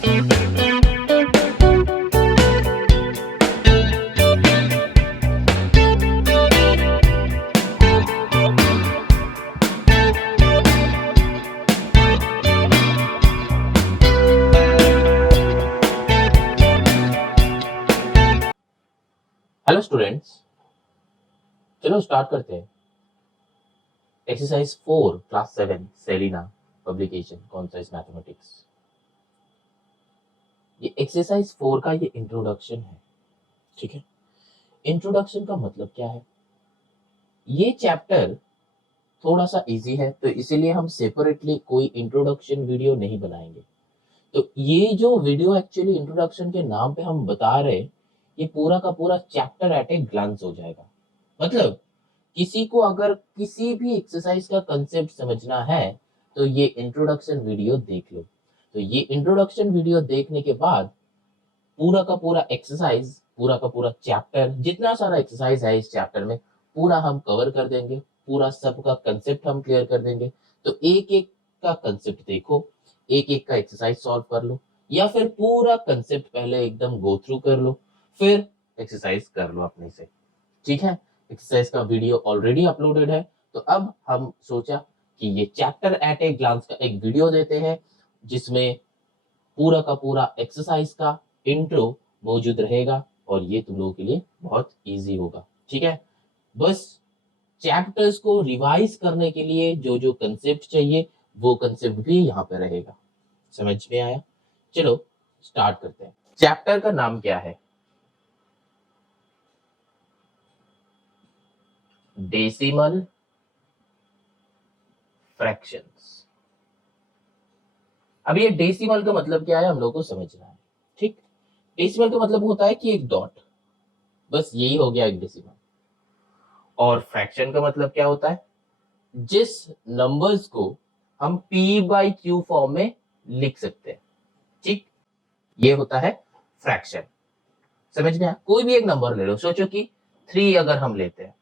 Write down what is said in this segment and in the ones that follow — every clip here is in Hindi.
हेलो स्टूडेंट्स, चलो स्टार्ट करते हैं। Exercise 4 class 7 Selina publication concise mathematics. ये एक्सरसाइज 4 का ये इंट्रोडक्शन है। ठीक है, इंट्रोडक्शन का मतलब क्या है? ये चैप्टर थोड़ा सा इजी है, तो इसीलिए हम सेपरेटली कोई इंट्रोडक्शन वीडियो नहीं बनाएंगे। तो ये जो वीडियो एक्चुअली इंट्रोडक्शन के नाम पे हम बता रहे हैं, ये पूरा का पूरा चैप्टर एट ए ग्लांस हो जाएगा। मतलब किसी को अगर किसी भी एक्सरसाइज का कंसेप्ट समझना है तो ये इंट्रोडक्शन वीडियो देख लो। तो ये इंट्रोडक्शन वीडियो देखने के बाद पूरा का पूरा एक्सरसाइज, पूरा का पूरा चैप्टर, जितना सारा एक्सरसाइज है इस चैप्टर में, पूरा हम कवर कर देंगे। पूरा सबका कंसेप्ट हम क्लियर कर देंगे। तो एक एक का कंसेप्ट देखो, एक एक का एक्सरसाइज सॉल्व कर लो, या फिर पूरा कंसेप्ट पहले एकदम गो थ्रू कर लो, फिर एक्सरसाइज कर लो अपने से। ठीक है, एक्सरसाइज का वीडियो ऑलरेडी अपलोडेड है। तो अब हम सोचा कि ये चैप्टर एट ए ग्लांस का एक वीडियो देते हैं, जिसमें पूरा का पूरा एक्सरसाइज का इंट्रो मौजूद रहेगा, और ये तुम लोगों के लिए बहुत इजी होगा। ठीक है, बस चैप्टर्स को रिवाइज करने के लिए जो जो कंसेप्ट चाहिए वो कंसेप्ट भी यहाँ पे रहेगा। समझ में आया? चलो स्टार्ट करते हैं। चैप्टर का नाम क्या है? Decimal fractions. अब ये डेसिमल का मतलब क्या है हम लोग को समझना है। ठीक, डेसिमल का मतलब होता है कि एक डॉट, बस यही हो गया एक डेसिमल। और फ्रैक्शन का मतलब क्या होता है? जिस नंबर्स को हम p बाई क्यू फॉर्म में लिख सकते हैं। ठीक, ये होता है फ्रैक्शन। समझ में आया? कोई भी एक नंबर ले लो, सोचो कि 3 अगर हम लेते हैं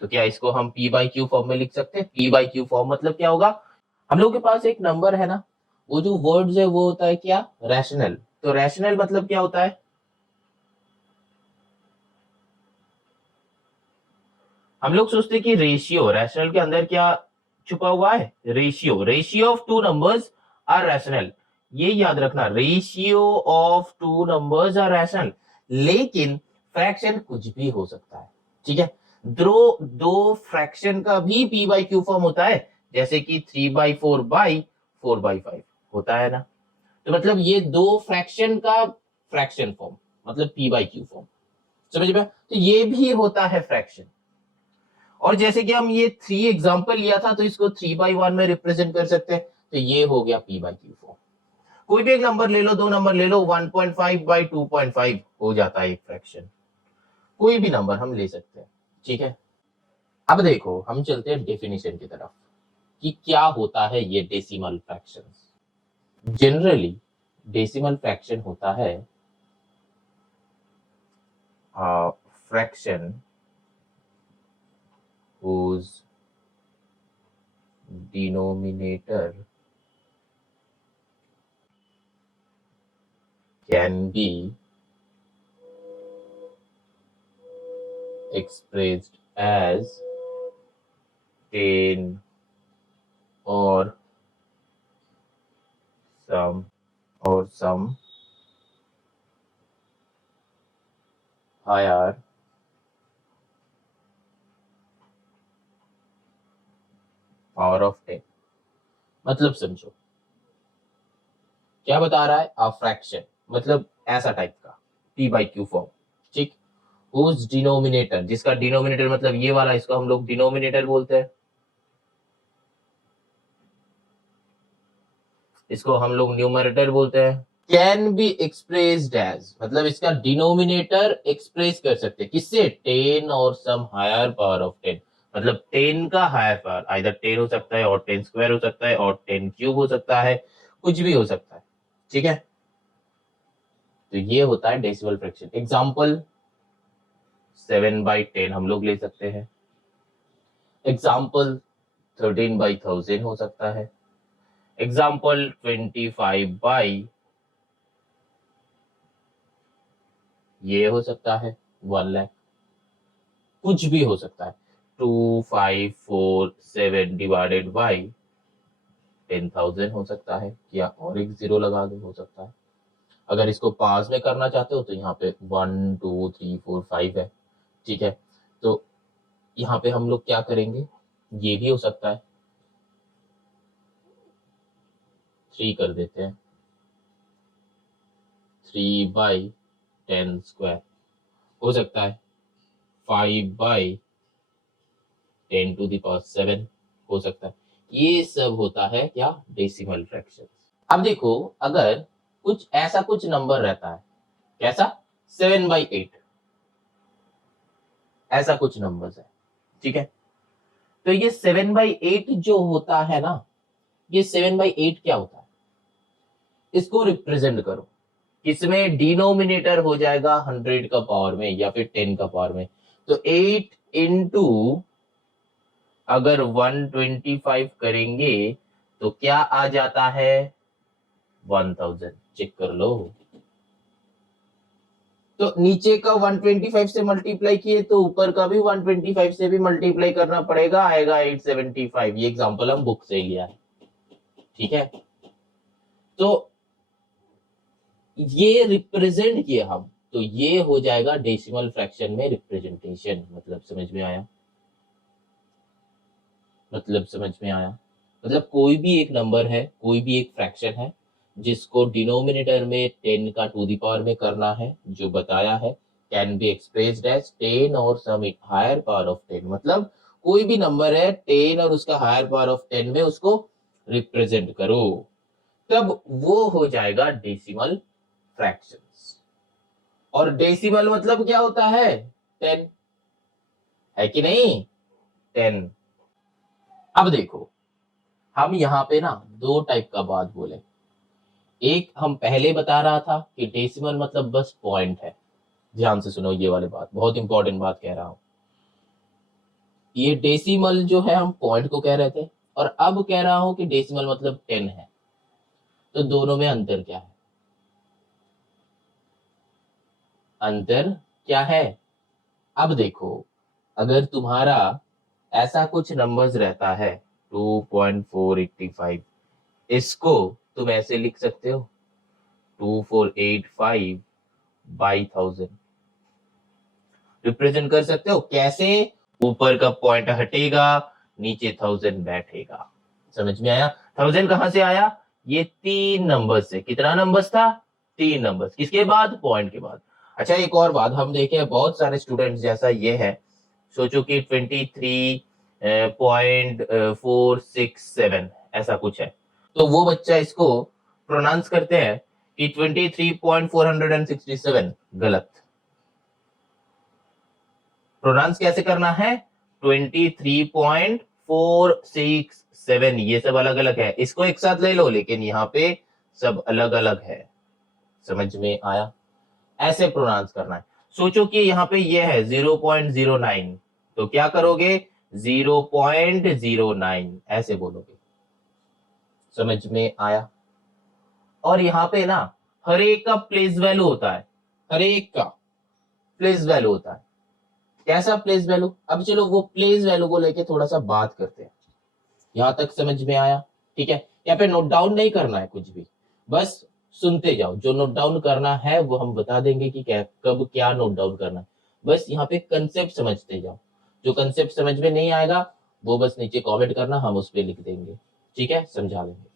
तो क्या इसको हम p बाई क्यू फॉर्म में लिख सकते हैं? p बाई क्यू फॉर्म मतलब क्या होगा? हम लोग के पास एक नंबर है ना, वो जो वर्ड्स है वो होता है क्या? रैशनल। तो रैशनल मतलब क्या होता है? हम लोग सोचते हैं कि रेशियो, रैशनल के अंदर क्या छुपा हुआ है? Ratio. Ratio of two numbers are rational. ये याद रखना, ratio of two numbers are rational. लेकिन फ्रैक्शन कुछ भी हो सकता है। ठीक है, दो फ्रैक्शन का भी p बाई क्यू फॉर्म होता है, जैसे कि 3/4 बाई 4/5 होता है ना। तो मतलब ये दो फ्रैक्शन का फ्रैक्शन फॉर्म, मतलब p बाई क्यू फॉर्म। समझ में? तो ये भी होता है फ्रैक्शन। और जैसे कि हम ये 3 एग्जांपल लिया था, तो इसको 3/1 में रिप्रेजेंट कर सकते हैं। तो ये हो गया p बाई क्यू फॉर्म। कोई भी एक नंबर ले लो, दो नंबर ले लो, 1.5 बाई 2.5 हो जाता है एक फ्रैक्शन। कोई भी नंबर हम ले सकते हैं। ठीक है, अब देखो हम चलते हैं डेफिनेशन की तरफ कि क्या होता है ये decimal fractions. Generally decimal fraction होता है fraction whose denominator can be expressed as 10 or some higher power of 10। मतलब समझो क्या बता रहा है? फ्रैक्शन मतलब ऐसा टाइप का p बाई क्यू फॉर्म। ठीक, उस डिनोमिनेटर, जिसका डिनोमिनेटर मतलब ये वाला, इसको हम लोग डिनोमिनेटर बोलते हैं। इसको हम लोग न्यूमरेटर बोलते हैं। कैन बी एक्सप्रेस्ड एज मतलब इसका डिनोमिनेटर एक्सप्रेस कर सकते हैं किससे? 10 और सम हायर पावर ऑफ 10। मतलब 10 का हायर पावर, आइदर 10 हो सकता है और 10 स्क्वायर हो सकता है और 10 क्यूब हो सकता है, कुछ भी हो सकता है। ठीक है, तो ये होता है डेसिमल फ्रैक्शन। एग्जांपल 7/10 हम लोग ले सकते हैं। एग्जाम्पल 13/1000 हो सकता है। एग्जाम्पल 25/1000 ये हो सकता है 1 लाख, कुछ भी हो सकता है। 2547 डिवाइडेड बाई 10,000 हो सकता है, या और एक जीरो लगा दो, हो सकता है। अगर इसको पास में करना चाहते हो तो यहाँ पे 1 2 3 4 5 है, ठीक है। तो यहाँ पे हम लोग क्या करेंगे, ये भी हो सकता है, 3 कर देते हैं, 3/10² हो सकता है, 5/10⁻7 हो सकता है। ये सब होता है क्या, डेसिमल फ्रैक्शन। अब देखो, अगर कुछ ऐसा कुछ नंबर रहता है, कैसा, 7/8, ऐसा कुछ नंबर है, ठीक है। तो ये 7/8 जो होता है ना, ये 7/8 क्या होता है, इसको रिप्रेजेंट करो, किसमें, डिनोमिनेटर हो जाएगा 100 का पावर में या फिर 10 का पावर में। तो 8 इंटू, अगर 125 करेंगे तो क्या आ जाता है, 1000, चेक कर लो। तो नीचे का 125 से मल्टीप्लाई किए तो ऊपर का भी 125 से भी मल्टीप्लाई करना पड़ेगा, आएगा 875। ये एग्जांपल हम बुक से लिया है, ठीक है। तो ये रिप्रेजेंट किए हम, तो ये हो जाएगा डेसिमल फ्रैक्शन में रिप्रेजेंटेशन। मतलब समझ में आया, मतलब समझ में आया। मतलब कोई भी एक नंबर है, कोई भी एक फ्रैक्शन है, जिसको डिनोमिनेटर में 10 का टू द पावर में करना है, जो बताया है, कैन बी एक्सप्रेस्ड एज 10 और सम हायर पावर ऑफ 10। मतलब कोई भी नंबर है 10 और उसका हायर पावर ऑफ 10 में उसको रिप्रेजेंट करो, तब वो हो जाएगा डेसिमल फ्रैक्शंस। और डेसिमल मतलब क्या होता है, 10, है कि नहीं, 10। अब देखो, हम यहाँ पे ना दो टाइप का बात बोले। एक हम पहले बता रहा था कि डेसिमल मतलब बस पॉइंट है। ध्यान से सुनो, ये वाली बात बहुत इंपॉर्टेंट बात कह रहा हूं। ये डेसिमल जो है हम पॉइंट को कह रहे थे, और अब कह रहा हूं कि डेसिमल मतलब 10 है। तो दोनों में अंतर क्या है, अंतर क्या है। अब देखो, अगर तुम्हारा ऐसा कुछ नंबर्स रहता है 2.485, इसको तुम ऐसे लिख सकते हो 2485/1000, रिप्रेजेंट कर सकते हो कैसे, ऊपर का पॉइंट हटेगा, नीचे 1000 बैठेगा। समझ में आया, 1000 कहां से आया, ये 3 नंबर से। कितना नंबर्स था, 3 नंबर्स, किसके बाद, पॉइंट के बाद। अच्छा, एक और बात हम देखें, बहुत सारे स्टूडेंट्स जैसा ये है, सोचो कि 23.467 ऐसा कुछ है, तो वो बच्चा इसको प्रोनाउंस करते हैं कि 23.467, गलत। प्रोनाउंस कैसे करना है, 23.467, ये सब अलग अलग है, इसको एक साथ ले लो, लेकिन यहाँ पे सब अलग अलग है। समझ में आया, ऐसे प्रोनाउंस करना है। सोचो कि यहाँ पे ये है 0.09, तो क्या करोगे, 0.09 ऐसे बोलोगे। समझ में आया। और यहाँ पे ना हर एक का प्लेस वैल्यू होता है, हर एक का प्लेस वैल्यू होता है। कैसा प्लेस वैल्यू, अब चलो वो प्लेस वैल्यू को लेके थोड़ा सा बात करते हैं। यहां तक समझ में आया, ठीक है। यहाँ पे नोट डाउन नहीं करना है कुछ भी, बस सुनते जाओ। जो नोट डाउन करना है वो हम बता देंगे कि क्या, कब क्या नोट डाउन करना है। बस यहाँ पे कंसेप्ट समझते जाओ। जो कंसेप्ट समझ में नहीं आएगा वो बस नीचे कमेंट करना, हम उस पर लिख देंगे, ठीक है, समझा देंगे।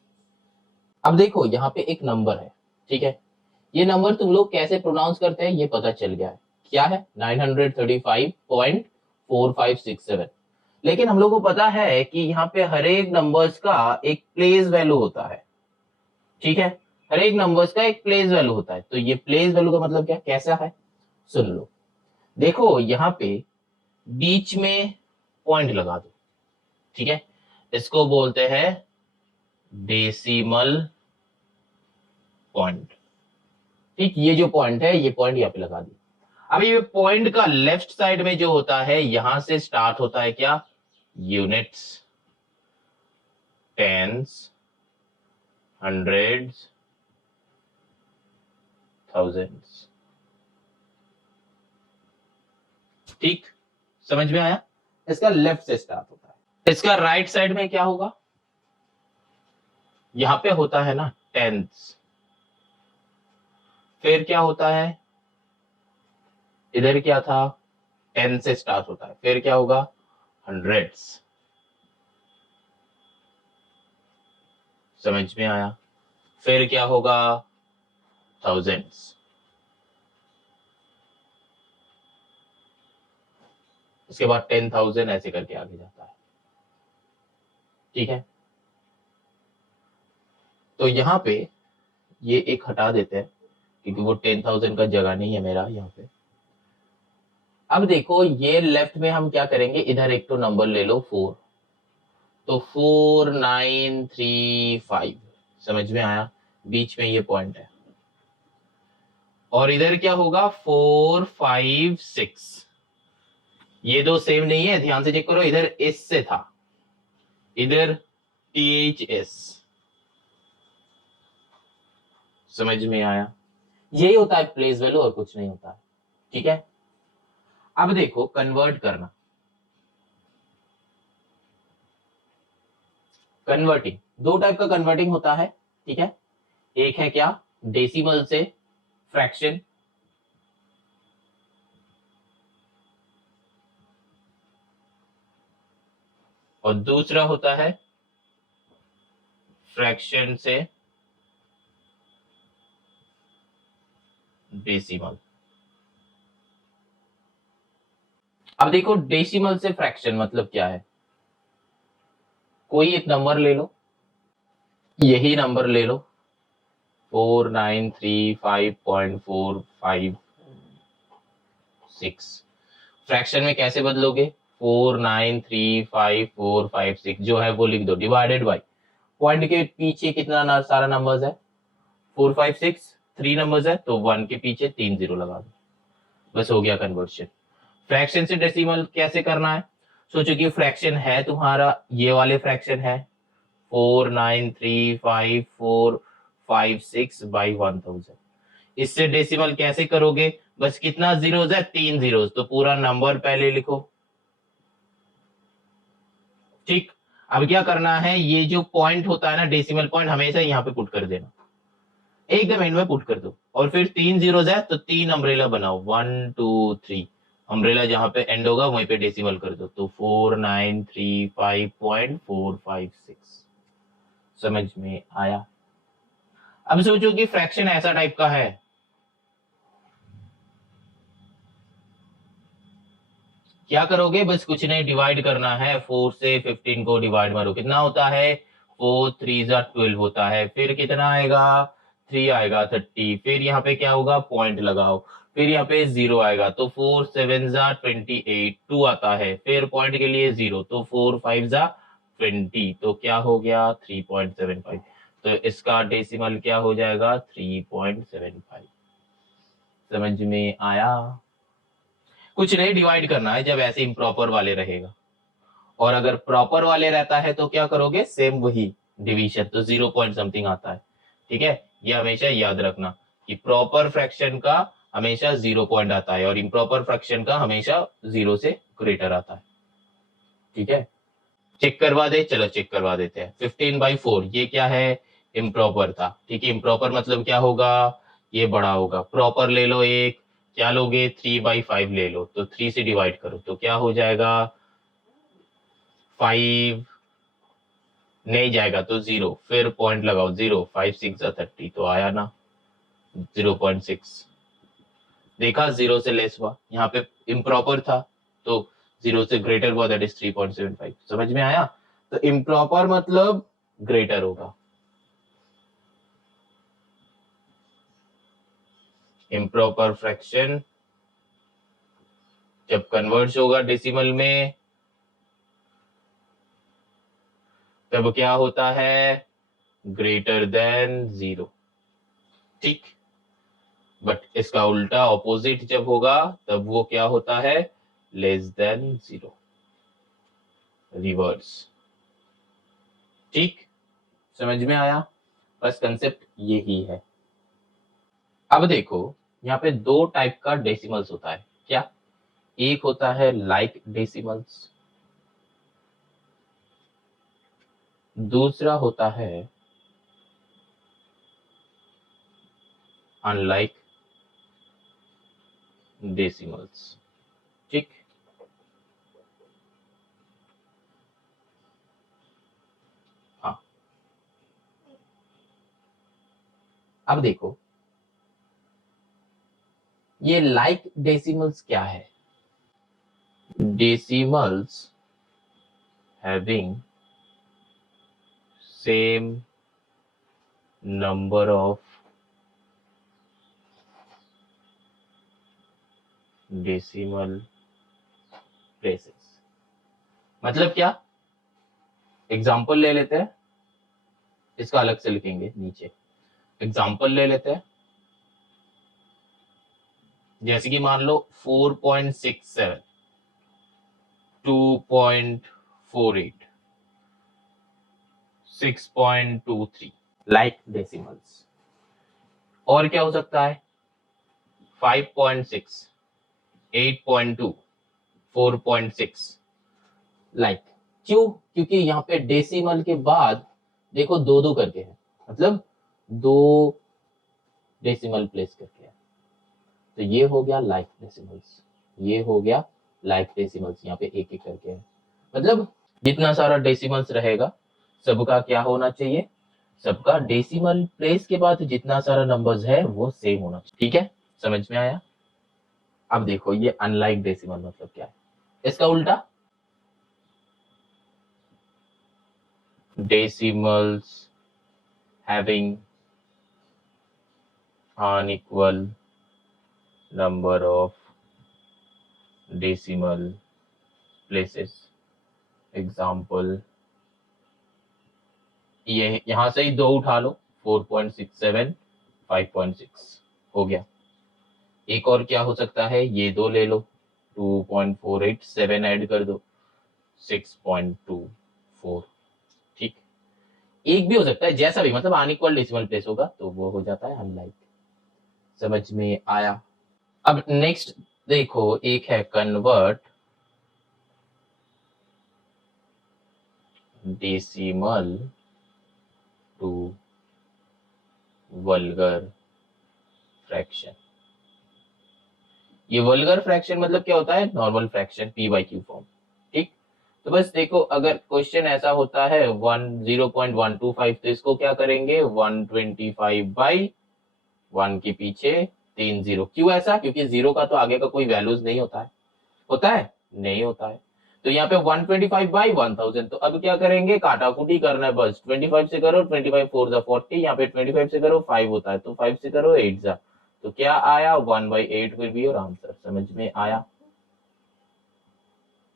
अब देखो, यहाँ पे एक नंबर है, ठीक है। ये नंबर तुम लोग कैसे प्रोनाउंस करते हैं ये पता चल गया है, क्या है, 935.4567। लेकिन हम लोग को पता है कि यहाँ पे हर एक नंबर्स का एक प्लेस वैल्यू होता है, ठीक है। हर एक नंबर्स का एक प्लेस वैल्यू होता है। तो ये प्लेस वैल्यू का मतलब क्या, कैसा है, सुन लो। देखो यहाँ पे बीच में पॉइंट लगा दो, ठीक है, इसको बोलते हैं डेसिमल पॉइंट। ठीक, ये जो पॉइंट है, ये पॉइंट यहाँ पे लगा दी। अब ये पॉइंट का लेफ्ट साइड में जो होता है, यहां से स्टार्ट होता है क्या, यूनिट्स, टेंस, हंड्रेड्स, थाउजेंड्स। ठीक, समझ में आया? इसका लेफ्ट से स्टार्ट होता है। इसका राइट साइड में क्या होगा? यहां पे होता है ना टेंस, फिर क्या होता है? इधर क्या था? 10 से स्टार्ट होता है, फिर क्या होगा? हंड्रेड्स। समझ में आया? फिर क्या होगा? थाउजेंड्स। उसके बाद 10,000 ऐसे करके आगे जाता है। ठीक है, तो यहाँ पे ये एक हटा देते हैं क्योंकि वो 10,000 का जगह नहीं है मेरा यहाँ पे। अब देखो ये लेफ्ट में हम क्या करेंगे, इधर एक तो नंबर ले लो 4, तो 4935। समझ में आया? बीच में ये पॉइंट है। और इधर क्या होगा? 456। ये दो सेम नहीं है, ध्यान से चेक करो। इधर एस से था, इधर THS। समझ में आया? यही होता है प्लेस वैल्यू, और कुछ नहीं होता है। ठीक है, अब देखो कन्वर्ट करना। कन्वर्टिंग, दो टाइप का कन्वर्टिंग होता है। ठीक है, एक है क्या? डेसिमल से फ्रैक्शन, और दूसरा होता है फ्रैक्शन से डेसिमल। अब देखो डेसिमल से फ्रैक्शन मतलब क्या है? कोई एक नंबर ले लो, यही नंबर ले लो, 4935.456। फ्रैक्शन में कैसे बदलोगे? 4935.456 जो है वो लिख दो, डिवाइडेड बाई पॉइंट के पीछे कितना सारा नंबर्स है? 456, 3 नंबर्स है तो 1 के पीछे 3 जीरो लगा दो, बस हो गया कन्वर्शन। फ्रैक्शन से डेसिमल कैसे करना है? सोचो कि फ्रैक्शन है तुम्हारा, ये वाले फ्रैक्शन है 4935.456/1000। इससे डेसिमल कैसे करोगे? बस कितना जीरोस है? 3 जीरोस, तो पूरा नंबर पहले लिखो। ठीक, अब क्या करना है, ये जो पॉइंट होता है ना डेसिमल पॉइंट, हमेशा यहाँ पे पुट कर देना, एकदम एंड में पुट कर दो। और फिर 3 जीरोस है तो 3 अम्ब्रेला बनाओ, 1 2 3। अम्ब्रेला जहां पे एंड होगा वहीं पे डेसिमल कर दो, तो 4935.456। समझ में आया? अब सोचो कि फ्रैक्शन ऐसा टाइप का है, क्या करोगे? बस कुछ नहीं, डिवाइड करना है। 4 से 15 को डिवाइड मारो, कितना होता है? 4 3 12 होता है। फिर कितना आएगा? 3 आएगा 30। फिर यहाँ पे क्या होगा? पॉइंट लगाओ, फिर यहाँ पे 0 आएगा तो 4 7 28, 2 आता है, फिर पॉइंट के लिए 0, तो 4 5 20, तो क्या हो गया? 3.75। तो इसका डेसिमल क्या हो जाएगा? 3.75। समझ में आया? कुछ नहीं, डिवाइड करना है जब ऐसे इम्प्रॉपर वाले रहेगा। और अगर प्रॉपर वाले रहता है तो क्या करोगे? सेम वही डिवीजन, तो 0 पॉइंट समथिंग आता है। ठीक है, ये हमेशा याद रखना कि प्रॉपर फ्रैक्शन का हमेशा 0 पॉइंट आता है और इम्प्रॉपर फ्रैक्शन का हमेशा 0 से ग्रेटर आता है। ठीक है, चेक करवा दे, चलो चेक करवा देते हैं। 15/4 ये क्या है? इम्प्रॉपर था। ठीक है, इम्प्रॉपर मतलब क्या होगा? ये बड़ा होगा। प्रॉपर ले लो एक, क्या लोगे? 3/5 ले लो, तो 3 से डिवाइड करो तो क्या हो जाएगा? 5 नहीं जाएगा तो 0, फिर पॉइंट लगाओ 0, 5 6 30, तो आया ना 0.6। देखा, 0 से लेस हुआ, यहाँ पे इम्प्रॉपर था तो 0 से ग्रेटर हुआ, दैट इज 3.75। समझ में आया? तो इम्प्रॉपर मतलब ग्रेटर होगा। इम्प्रॉपर फ्रैक्शन जब कन्वर्ट होगा डेसिमल में तब क्या होता है? Greater than 0। ठीक, बट इसका उल्टा ऑपोजिट जब होगा तब वो क्या होता है? Less than 0, reverse. ठीक, समझ में आया? बस कंसेप्ट यही है। अब देखो यहाँ पे दो टाइप का डेसिमल्स होता है। क्या? एक होता है लाइक डेसिमल्स, दूसरा होता है अनलाइक डेसिमल्स। ठीक, हाँ। अब देखो ये लाइक डेसिमल्स क्या है? Decimals having same number of decimal places. मतलब क्या? एग्जाम्पल ले लेते हैं, इसका अलग से लिखेंगे नीचे। एग्जाम्पल ले लेते हैं, जैसे कि मान लो 4.67, 2.48, 6.23 लाइक डेसिमल्स। और क्या हो सकता है? 5.6, 8.2, 4.6 लाइक। क्यों? क्योंकि यहाँ पे डेसिमल के बाद देखो दो दो करके है, मतलब दो डेसिमल प्लेस करके है, तो ये हो गया लाइक डेसिमल्स, ये हो गया लाइक डेसिमल्स। यहाँ पे एक एक करके है, मतलब जितना सारा डेसिमल्स रहेगा सबका क्या होना चाहिए? सबका डेसिमल प्लेस के बाद जितना सारा नंबर्स है वो सेम होना चाहिए। ठीक है, समझ में आया? अब देखो ये अनलाइक डेसिमल मतलब क्या है? इसका उल्टा, decimals having unequal number of decimal places। Example, ये यहां से ही दो उठा लो, 4.67, 5.6 हो गया। एक और क्या हो सकता है? ये दो ले लो, 2.48, 7 ऐड कर दो, 6.24। ठीक, एक भी हो सकता है, जैसा भी, मतलब अनइक्वल डेसिमल प्लेस होगा तो वो हो जाता है अनलाइक। समझ में आया? अब नेक्स्ट देखो, एक है convert decimal to vulgar fraction. ये वल्गर फ्रैक्शन मतलब क्या होता है? Normal fraction, P by Q form. ठीक, तो बस देखो, अगर क्वेश्चन ऐसा होता है 0.125, तो इसको क्या करेंगे? 125/1 के पीछे 3 जीरो। क्यों ऐसा? क्योंकि जीरो का तो आगे का कोई वैल्यूज नहीं होता है। होता है? नहीं होता है। तो यहाँ पे 125/1000, तो अब क्या करेंगे? काटाकुटी करना है बस। 25 से करो, 25 4 जा 40, यहाँ पे 25 से करो 5 होता है, तो 5 से करो 8 जा, तो क्या आया? 1/8 विल बी योर आंसर। समझ में आया?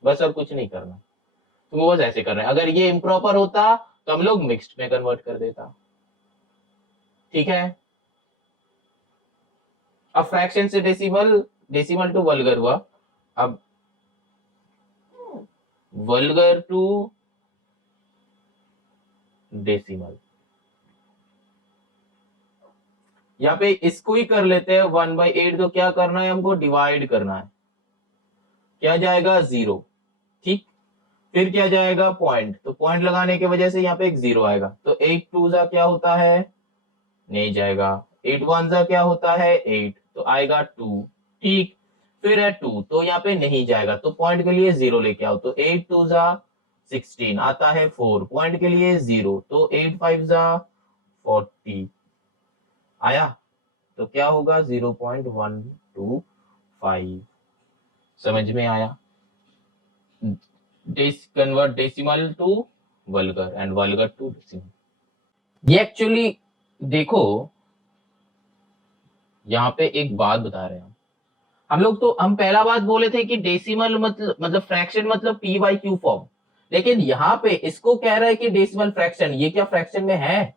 बस अब कुछ नहीं करना, तुमको बस ऐसे करना है। अगर ये इम्प्रॉपर होता तो हम लोग मिक्स्ड में कन्वर्ट कर देता। ठीक है, अब फ्रैक्शन से डेसिमल, डेसिमल टू वल्गर हुआ, अब वल्गर टू डेसिमल। यहाँ पे इसको ही कर लेते हैं 1/8, तो क्या करना है हमको? डिवाइड करना है। क्या जाएगा? 0। ठीक, फिर क्या जाएगा? पॉइंट, तो पॉइंट लगाने की वजह से यहाँ पे एक 0 आएगा, तो 8 2 जा क्या होता है? नहीं जाएगा। 8 1 जा क्या होता है? 8, तो आएगा 2। ठीक, फिर है 2, तो यहाँ पे नहीं जाएगा, तो पॉइंट के लिए 0 लेके आओ, तो 8 2 जा 16, आता है 4, पॉइंट के लिए 0, तो 8 5 जा 40 आया, तो क्या होगा? 0.125। समझ में आया? Convert decimal to vulgar and vulgar to decimal. ये एक्चुअली देखो, यहाँ पे एक बात बता रहे हैं हम लोग, तो हम पहला बात बोले थे कि डेसिमल मतलब फ्रैक्शन मतलब पी बाई क्यू फॉर्म, लेकिन यहाँ पे इसको कह रहा है कि डेसिमल फ्रैक्शन। ये क्या फ्रैक्शन में है?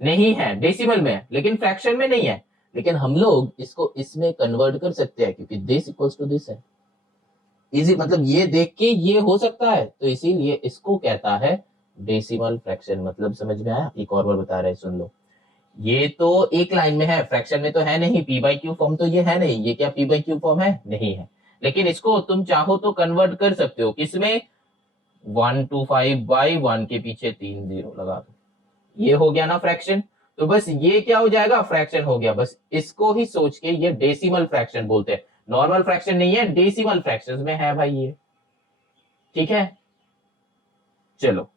नहीं है, डेसिमल में है लेकिन फ्रैक्शन में नहीं है। लेकिन हम लोग इसको इसमें कन्वर्ट कर सकते हैं क्योंकि दिस इक्वल्स टू दिस है। इजी, मतलब ये देख के ये हो सकता है, तो इसीलिए इसको कहता है डेसिमल फ्रैक्शन। मतलब समझ में आया? एक और बार बता रहे हैं, सुन लो। ये तो एक लाइन में है, फ्रैक्शन में तो है नहीं, पी बाई क्यू फॉर्म तो ये है नहीं। ये क्या पी बाई क्यू फॉर्म है? नहीं है। लेकिन इसको तुम चाहो तो कन्वर्ट कर सकते हो किसमें, 125/1 के पीछे 3 0 लगा दो, ये हो गया ना फ्रैक्शन। तो बस ये क्या हो जाएगा, फ्रैक्शन हो गया। बस इसको ही सोच के ये डेसिमल फ्रैक्शन बोलते हैं, नॉर्मल फ्रैक्शन नहीं है, डेसिमल फ्रैक्शंस में है भाई ये, ठीक है। चलो,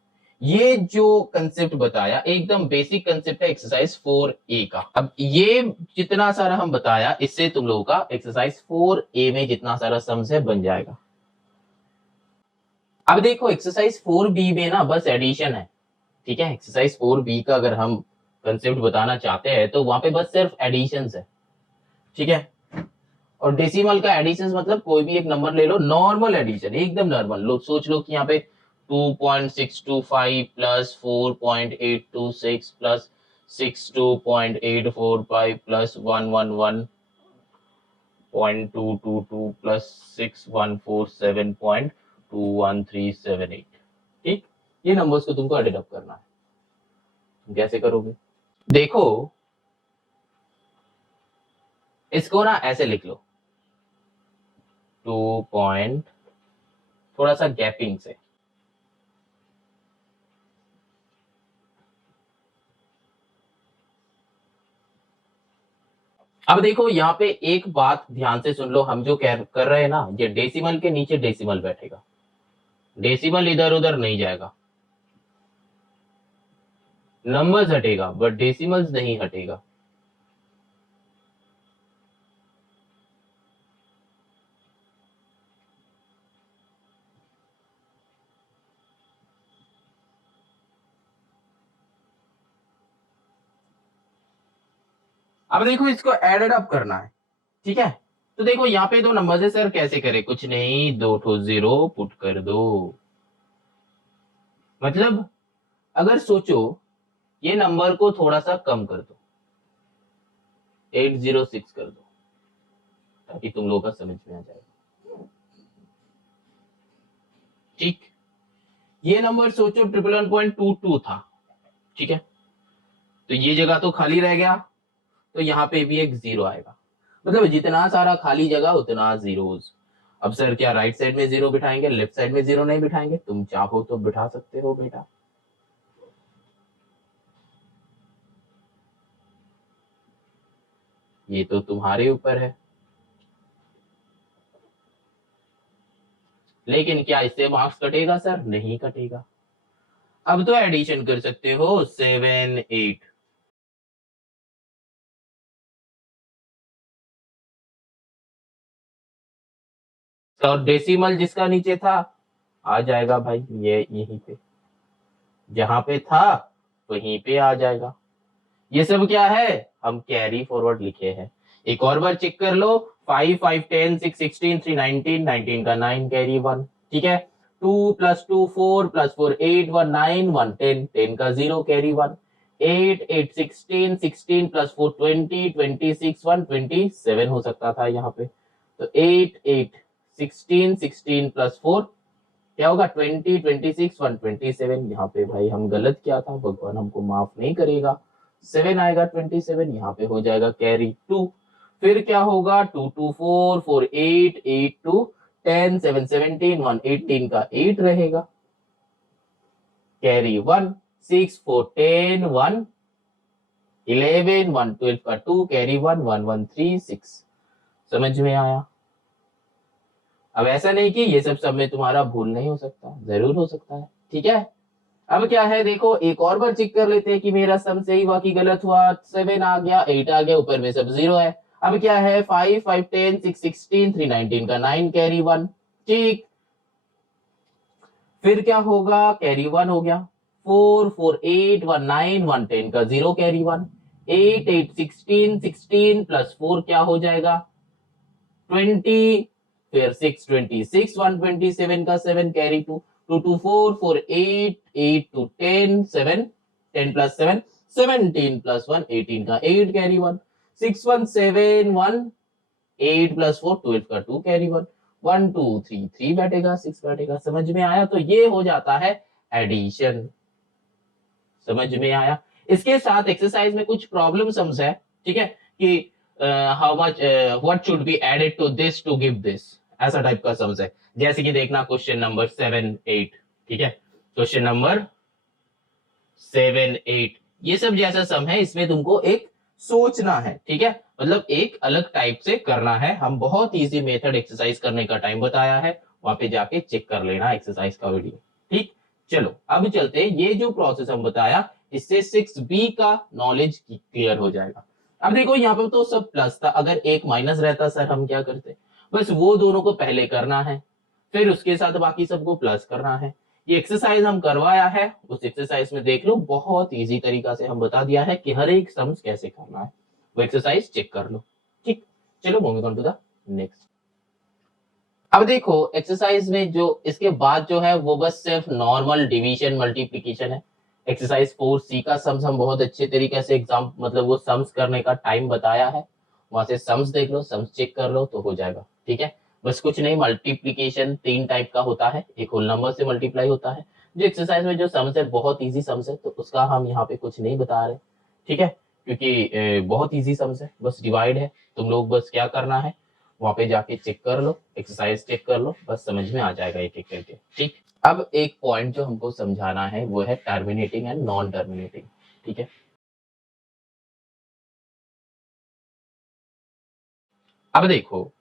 ये जो कंसेप्ट बताया एकदम बेसिक कंसेप्ट है एक्सरसाइज 4A का। अब ये जितना सारा हम बताया इससे तुम लोगों का एक्सरसाइज 4A में जितना सारा सम्स है बन जाएगा। अब देखो एक्सरसाइज 4B में ना बस एडिशन है, ठीक है। एक्सरसाइज 4B का अगर हम कंसेप्ट बताना चाहते हैं तो वहां पे बस सिर्फ एडिशंस है, ठीक है। और डेसिमल का एडिशन मतलब कोई भी एक नंबर ले लो, नॉर्मल एडिशन एकदम नॉर्मल। लो सोच लो कि यहाँ पे 2.625 प्लस 4.826 प्लस 62.845 प्लस 111.222 प्लस 6147.21378, ठीक। ये नंबर्स को तुमको एडिट अप करना है, तुम कैसे करोगे? देखो इसको ना ऐसे लिख लो, 2 पॉइंट थोड़ा सा गैपिंग से, अब देखो यहाँ पे एक बात ध्यान से सुन लो, हम जो कर रहे हैं ना, ये डेसिमल के नीचे डेसिमल बैठेगा, डेसिमल इधर उधर नहीं जाएगा, नंबर्स हटेगा बट डेसिमल्स नहीं हटेगा। अब देखो इसको एडेड अप करना है, ठीक है। तो देखो यहाँ पे दो नंबर्स है सर, कैसे करें? कुछ नहीं, 2 ठो 0 पुट कर दो। मतलब अगर सोचो ये नंबर को थोड़ा सा कम कर दो, 806 कर दो, ताकि तुम लोगों का समझ में आ जाए, ठीक। ये नंबर सोचो 111.22 था, ठीक है। तो ये जगह तो खाली रह गया, तो यहाँ पे भी एक 0 आएगा, मतलब जितना सारा खाली जगह उतना जीरोस। अब सर क्या राइट साइड में 0 बिठाएंगे, लेफ्ट साइड में 0 नहीं बिठाएंगे? तुम चाहो तो बिठा सकते हो बेटा, ये तो तुम्हारे ऊपर है। लेकिन क्या इससे मार्क्स कटेगा सर? नहीं कटेगा। अब तो एडिशन कर सकते हो, 7 8, और डेसिमल जिसका नीचे था आ जाएगा भाई, ये यहीं पे जहां पे था वहीं पे आ जाएगा। ये सब क्या है, हम कैरी फॉरवर्ड लिखे हैं। एक और बार चेक कर लो, 5 5 10 6 16 3 19, 19 का 9 कैरी 1, ठीक है। 2 + 2 4 + 4 8 1 9 1 10, 10 का 0 कैरी 1, 8 8 16 16 + 4 20 26 1 27 हो सकता था यहाँ पे। तो 8 8 16 16 + 4 क्या होगा, 20 26 1 27। यहाँ पे भाई हम गलत किया था, भगवान हमको माफ नहीं करेगा। 7 आएगा 27, यहाँ पे हो जाएगा कैरी 2। फिर क्या होगा, 2 2 4 4 8 8 2 10 7 17 1 18 का 8 रहेगा, कैरी 1 6 4 10 1 11 1 12 का 2 कैरी 1 1 1 3 6। समझ में आया? अब ऐसा नहीं कि ये सब में तुम्हारा भूल नहीं हो सकता, जरूर हो सकता है, ठीक है। अब क्या है, देखो एक और बार चेक कर लेते हैं कि मेरा सम सही हुआ कि गलत हुआ। 7 आ गया, 8 आ गया, ऊपर में सब 0 है। अब क्या है, 5 5 10 6 16 3 19 का 9 कैरी 1, ठीक। फिर क्या होगा, कैरी 1 हो गया। 4 4 8 1 9 1 10 का 0 कैरी 1, 8 8 16 16 + 4 क्या हो जाएगा, 20। फिर 6 26 1 27 का 7 कैरी 2, 2 2 4 4 8 8 2 10 7 10 + 7 17 + 1 18 का 8 कैरी 1, 6 1 7 1 8 + 4 12 का 2 कैरी 1, 1 2 3 3 बैठेगा, 6 बैठेगा। समझ में आया? तो ये हो जाता है एडिशन। समझ में आया? इसके साथ एक्सरसाइज में कुछ प्रॉब्लम सम्स है, ठीक है, कि how much what should be added to this to give this, ऐसा टाइप का सम्स है। जैसे कि देखना क्वेश्चन नंबर 7-8, ठीक है, क्वेश्चन नंबर 7-8, ये सब जैसा सम है, इसमें तुमको एक सोचना है, ठीक है, मतलब एक अलग टाइप से करना है। हम बहुत इजी मेथड एक्सरसाइज करने का टाइम बताया है, वहां पे जाके चेक कर लेना एक्सरसाइज का वीडियो, ठीक। चलो अब चलते हैं, ये जो प्रोसेस हम बताया इससे 6B का नॉलेज क्लियर हो जाएगा। अब देखो यहाँ पे तो सब प्लस था, अगर एक माइनस रहता सर हम क्या करते, बस वो दोनों को पहले करना है, फिर उसके साथ बाकी सबको प्लस करना है। ये एक्सरसाइज हम करवाया है, उस एक्सरसाइज में देख लो, बहुत इजी तरीका से हम बता दिया है कि हर एक सम्स कैसे करना है, वो एक्सरसाइज चेक कर लो, ठीक। चलो moving on to the next. अब देखो एक्सरसाइज में जो इसके बाद जो है वो बस सिर्फ नॉर्मल डिवीजन मल्टीप्लिकेशन है। एक्सरसाइज 4C का सम्स हम बहुत अच्छे तरीके से एग्जाम मतलब वो सम्स करने का टाइम बताया है, वहां से सम्स देख लो, सम्स चेक कर लो तो हो जाएगा, ठीक है। बस कुछ नहीं, मल्टीप्लिकेशन 3 टाइप का होता है, एक होल नंबर से मल्टीप्लाई होता है। जो एक्सरसाइज में जो सम्स है बहुत इजी सम्स है, तो उसका हम यहाँ पे कुछ नहीं बता रहे, ठीक है, क्योंकि बहुत इजी सम्स है, बस डिवाइड है। तुम लोग बस क्या करना है, वहां पे जाके चेक कर लो, एक्सरसाइज चेक कर लो, बस समझ में आ जाएगा एक एक करके, ठीक। अब एक पॉइंट जो हमको समझाना है वो है टर्मिनेटिंग एंड नॉन टर्मिनेटिंग, ठीक है। अब देखो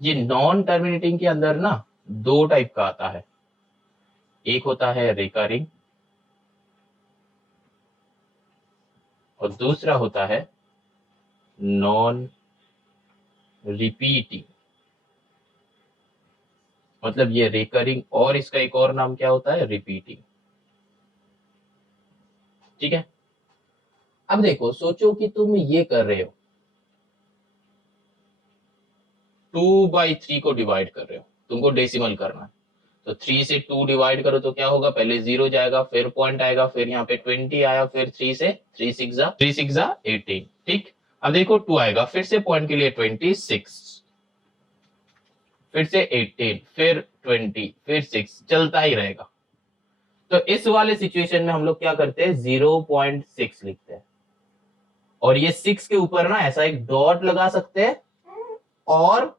ये नॉन टर्मिनेटिंग के अंदर ना 2 टाइप का आता है, एक होता है रिकरिंग और दूसरा होता है नॉन रिपीटिंग। मतलब ये रिकरिंग और इसका एक और नाम क्या होता है, रिपीटिंग, ठीक है। अब देखो सोचो कि तुम ये कर रहे हो, 2/3 को डिवाइड कर रहे हो, तुमको डेसिमल करना है, तो 3 से 2 डिवाइड करो तो क्या होगा, पहले 0 जाएगा, फिर पॉइंट आएगा, फिर यहाँ पे 20 आया, फिर 3 से 3 6 18, ठीक। अब देखो 2 आएगा, फिर से पॉइंट के लिए 26, फिर से 18, फिर 20, फिर 6, चलता ही रहेगा। तो इस वाले सिचुएशन में हम लोग क्या करते हैं, 0.6 लिखते हैं, और ये 6 के ऊपर ना ऐसा एक डॉट लगा सकते हैं, और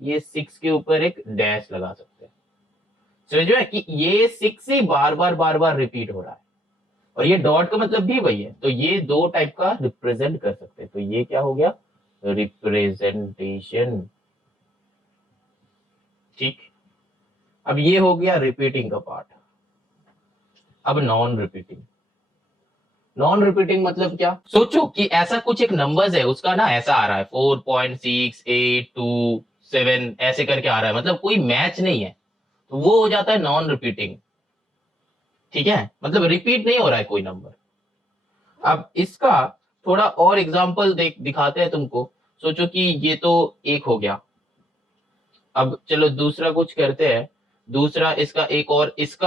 ये 6 के ऊपर एक डैश लगा सकते हैं। समझ में कि ये 6 ही बार बार रिपीट हो रहा है, और ये डॉट का मतलब भी वही है, तो ये 2 टाइप का रिप्रेजेंट कर सकते हैं। तो ये क्या हो गया, रिप्रेजेंटेशन, ठीक। अब ये हो गया रिपीटिंग का पार्ट। अब नॉन रिपीटिंग, नॉन रिपीटिंग मतलब क्या, सोचो कि ऐसा कुछ एक नंबर्स है, उसका ना ऐसा आ रहा है 4.682 7 ऐसे करके आ रहा है, मतलब कोई मैच नहीं है, तो वो हो जाता है नॉन रिपीटिंग, ठीक है, मतलब रिपीट नहीं हो रहा है कोई नंबर। अब इसका थोड़ा और एग्जांपल दिखाते हैं तुमको। सोचो कि ये तो एक हो गया, अब चलो दूसरा कुछ करते हैं, दूसरा इसका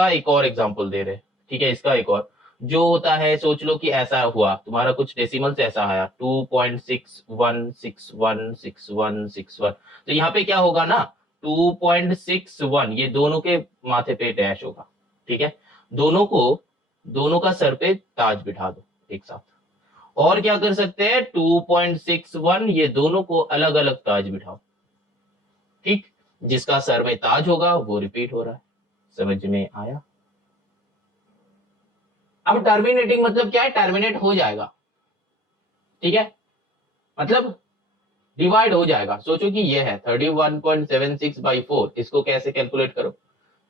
एक और एग्जांपल दे रहे हैं, ठीक है। इसका एक और जो होता है, सोच लो कि ऐसा हुआ तुम्हारा कुछ डेसिमल से ऐसा आया 2.61616161, तो यहाँ पे क्या होगा ना, 2.61 ये दोनों के माथे पे डैश होगा, ठीक है। दोनों का सर पे ताज बिठा दो एक साथ। और क्या कर सकते हैं, 2.61 ये दोनों को अलग अलग ताज बिठाओ, ठीक। जिसका सर में ताज होगा वो रिपीट हो रहा है, समझ में आया। अब टर्मिनेटिंग मतलब क्या है, टर्मिनेट हो जाएगा, ठीक है, मतलब डिवाइड हो जाएगा। सोचो कि ये है 31.76/4, इसको कैसे कैलकुलेट करो,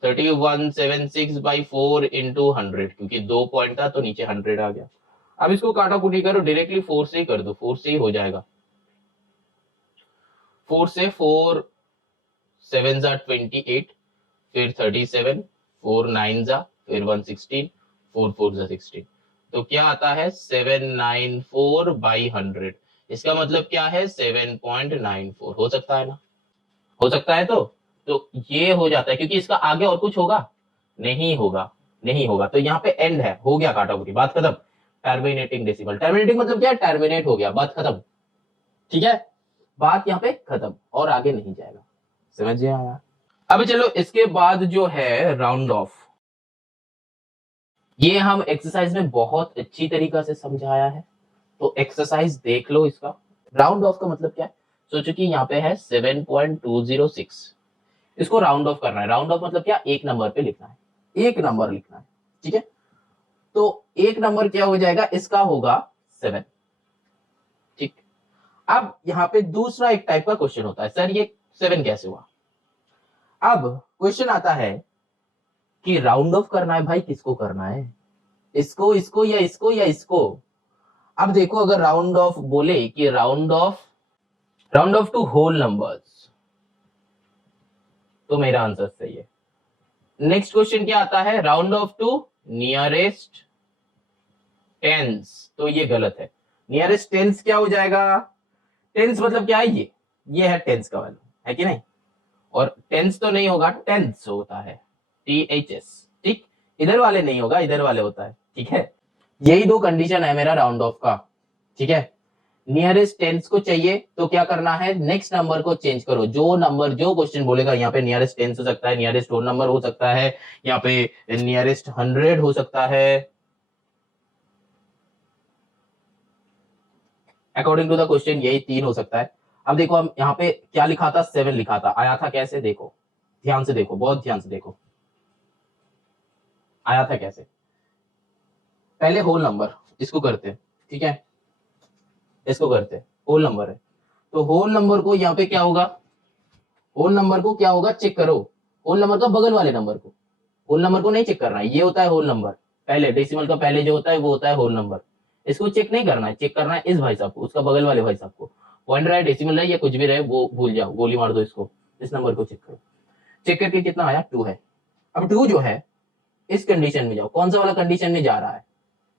3176/4 इंटू 100, क्योंकि 2 पॉइंट था तो नीचे 100 आ गया। अब इसको काटा कुटी करो, डायरेक्टली 4 से ही कर दो, 4 से ही हो जाएगा। 4 से 4 7 जा 28, फिर 37, 4 9 जा, फिर 116, 4 4 जा 16, तो क्या आता है 794/100। इसका मतलब क्या है, 7.94 हो सकता है ना, हो सकता है। तो ये हो जाता है, क्योंकि इसका आगे और कुछ होगा, नहीं होगा, नहीं होगा, तो यहाँ पे एंड है, हो गया काटा कुटी, बात खत्म। टर्मिनेटिंग डेसिमल, टर्मिनेटिंग मतलब क्या है, टर्मिनेट हो गया, बात खत्म, ठीक है, बात यहाँ पे खत्म, और आगे नहीं जाएगा, समझ में आया। अब चलो इसके बाद जो है राउंड ऑफ, ये हम एक्सरसाइज में बहुत अच्छी तरीका से समझाया है, तो एक्सरसाइज देख लो इसका। राउंड ऑफ का मतलब क्या है, सोचो कि यहाँ पे है 7.206, इसको राउंड ऑफ करना है। राउंड ऑफ मतलब क्या, एक नंबर पे लिखना है, एक नंबर लिखना है, ठीक है। तो एक नंबर क्या हो जाएगा, इसका होगा 7, ठीक। अब यहाँ पे दूसरा एक टाइप का क्वेश्चन होता है, सर ये 7 कैसे हुआ। अब क्वेश्चन आता है कि राउंड ऑफ करना है भाई, किसको करना है, इसको, इसको या इसको या इसको। अब देखो, अगर राउंड ऑफ बोले कि round off to whole numbers, तो मेरा आंसर सही है। नेक्स्ट क्वेश्चन क्या आता है, round off to nearest tens, तो ये गलत है। नियरेस्ट टेंस क्या हो जाएगा, टेंस मतलब क्या है, ये है टेंस का वैल्यू, है कि नहीं। और टेंस तो नहीं होगा, टेंस होता है, THS, ठीक। इधर वाले नहीं होगा, इधर वाले होता है, ठीक है। यही दो कंडीशन है मेरा राउंड ऑफ का, ठीक है। नियरेस्ट टेंस को चाहिए तो क्या करना है, नेक्स्ट नंबर को चेंज करो। जो नंबर, जो क्वेश्चन बोलेगा, यहाँ पे नियरेस्ट टेंस हो सकता है, नियरेस्ट होल नंबर हो सकता है, यहाँ पे नियरेस्ट 100 हो सकता है, अकॉर्डिंग टू द क्वेश्चन यही 3 हो सकता है। अब देखो, हम यहाँ पे क्या लिखा था, 7 लिखा था, आया था कैसे, देखो ध्यान से देखो, बहुत ध्यान से देखो, आया था कैसे। पहले होल नंबर, इसको करते हैं, ठीक है, इसको करते हैं, होल नंबर है, तो होल नंबर को यहाँ पे क्या होगा, होल नंबर को क्या होगा, चेक करो, होल नंबर का बगल वाले नंबर को, होल नंबर को नहीं चेक करना है, ये होता है होल नंबर, पहले डेसिमल का पहले जो होता है वो होता है होल नंबर। इसको चेक नहीं करना है, चेक करना है इस भाई साहब को, उसका बगल वाले भाई साहब को। पॉइंट रहे, डेसिमल रहे या कुछ भी रहे, वो भूल जाओ, गोली मार दो इसको, इस नंबर को चेक करो। चेक करके कितना आया, 2 है। अब 2 जो है, इस कंडीशन में जाओ, कौन सा वाला कंडीशन में जा रहा है,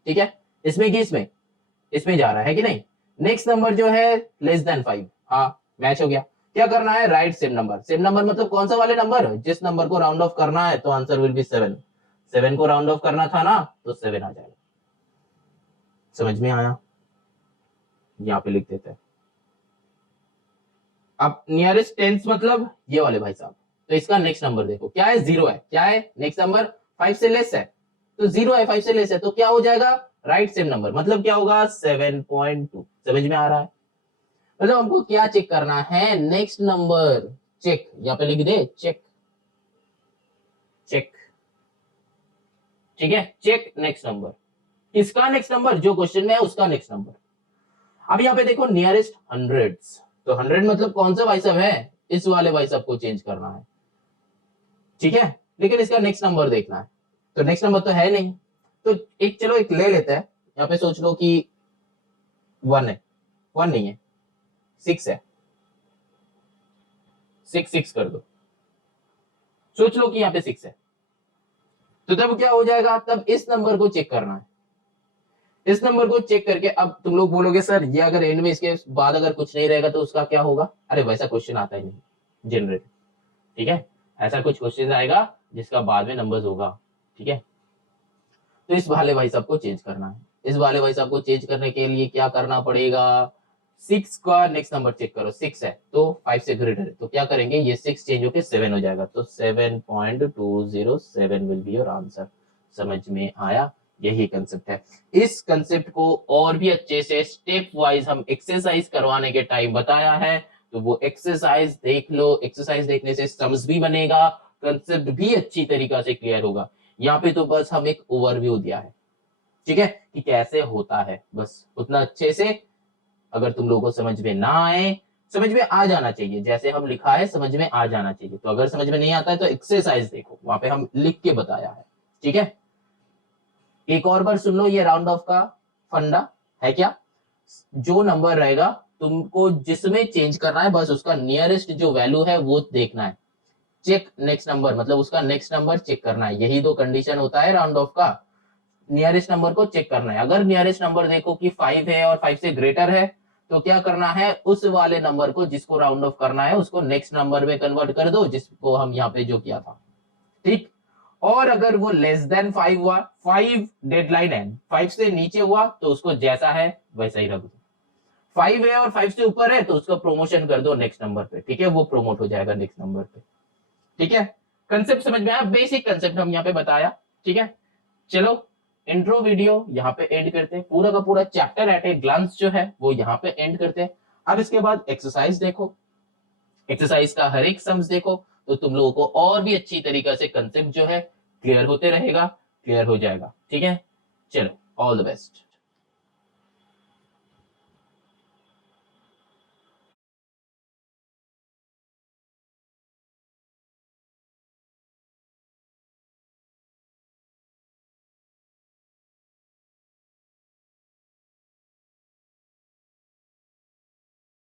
ठीक है, इसमें कि इसमें, इसमें जा रहा है कि नहीं। नेक्स्ट नंबर जो है लेस देन 5, हाँ मैच हो गया। क्या करना है, right same number. Same number मतलब कौन सा वाले नंबर, जिस नंबर को राउंड ऑफ करना है, तो आंसर विल बी 7। 7 को राउंड ऑफ करना था ना, तो 7 आ जाएगा। समझ में आया, यहाँ पे लिख देते हैं। अब नियरेस्ट टेंस मतलब ये वाले भाई साहब, तो इसका नेक्स्ट नंबर देखो क्या है, 0 है। क्या है नेक्स्ट नंबर, 5 से लेस है, तो 0 है, 5 से लेस है, तो क्या हो जाएगा, राइट सेम नंबर, मतलब क्या होगा, 7.2। समझ में आ रहा है, मतलब हमको क्या चेक करना है, नेक्स्ट नंबर, चेक, यहाँ पे लिख दे चेक, चेक, ठीक है, चेक नेक्स्ट नंबर। किसका नेक्स्ट नंबर, जो क्वेश्चन में है उसका नेक्स्ट नंबर। अब यहाँ पे देखो नियरेस्ट हंड्रेड्स, तो 100 मतलब कौन सा भाई साहब है, इस वाले भाई साहब को चेंज करना है, ठीक है, लेकिन इसका नेक्स्ट नंबर देखना है, तो नेक्स्ट नंबर तो है नहीं, तो एक, चलो एक ले लेते हैं, यहाँ पे सोच लो कि 1 है, 1 नहीं है, 6 है, 6 कर दो, सोच लो कि यहाँ पे 6 है, तो तब क्या हो जाएगा, तब इस नंबर को चेक करना है। इस नंबर को चेक करके, अब तुम लोग बोलोगे सर ये अगर एंड में इसके बाद अगर कुछ नहीं रहेगा तो उसका क्या होगा, अरे वैसा क्वेश्चन आता ही नहीं जनरली, ठीक है, ऐसा कुछ क्वेश्चन आएगा जिसका बाद में नंबर्स होगा, ठीक है। तो इस वाले भाई साहब को चेंज करना है। इस वाले भाई साहब को चेंज करने के लिए क्या करना पड़ेगा, 6 का नेक्स्ट नंबर चेक करो, 6 है तो 5 से ग्रेटर है, तो क्या करेंगे, ये 6 चेंज होकर 7 हो जाएगा, तो 7.207 विल बी योर आंसर। समझ में आया, यही कंसेप्ट है। इस कंसेप्ट को और भी अच्छे से स्टेप वाइज हम एक्सरसाइज करवाने के टाइम बताया है, तो वो एक्सरसाइज देख लो, एक्सरसाइज देखने से समझ भी बनेगा, कंसेप्ट भी अच्छी तरीका से क्लियर होगा। यहाँ पे तो बस हम एक ओवरव्यू दिया है, ठीक है, कि कैसे होता है, बस उतना अच्छे से अगर तुम लोगों को समझ में ना आए, समझ में आ जाना चाहिए, जैसे हम लिखा है समझ में आ जाना चाहिए। तो अगर समझ में नहीं आता है तो एक्सरसाइज देखो, वहां पे हम लिख के बताया है, ठीक है। एक और बार सुन लो, ये राउंड ऑफ का फंडा है क्या, जो नंबर रहेगा तुमको जिसमें चेंज करना है, बस उसका नियरेस्ट जो वैल्यू है वो देखना है, चेक नेक्स्ट नंबर मतलब उसका नेक्स्ट नंबर चेक करना है। यही दो कंडीशन होता है राउंड ऑफ का, नियरेस्ट नंबर को चेक करना है। अगर नियरेस्ट नंबर देखो कि 5 है और 5 से ग्रेटर है, तो क्या करना है, उस वाले नंबर को जिसको राउंड ऑफ करना है उसको नेक्स्ट नंबर में कन्वर्ट कर दो, जिसको हम यहाँ पे जो किया था, ठीक। और अगर वो लेस देन 5 हुआ, 5 डेडलाइन है, 5 से नीचे हुआ तो उसको जैसा है वैसा ही रख दो। 5 है और 5 से ऊपर है तो उसका प्रमोशन कर दो नेक्स्ट नंबर पे, ठीक है, वो प्रमोट हो जाएगा नेक्स्ट नंबर पे, ठीक है। कंसेप्ट समझ में आया, बेसिक कंसेप्ट हम यहाँ पे बताया, ठीक है। चलो इंट्रो वीडियो यहाँ पे एंड करते हैं, पूरा का पूरा चैप्टर एट ए ग्लांस जो है वो यहाँ पे एंड करते हैं। अब इसके बाद एक्सरसाइज देखो, एक्सरसाइज का हर एक सम्स देखो, तो तुम लोगों को और भी अच्छी तरीके से कंसेप्ट जो है क्लियर होते रहेगा, क्लियर हो जाएगा। ठीक है, चलो ऑल द बेस्ट।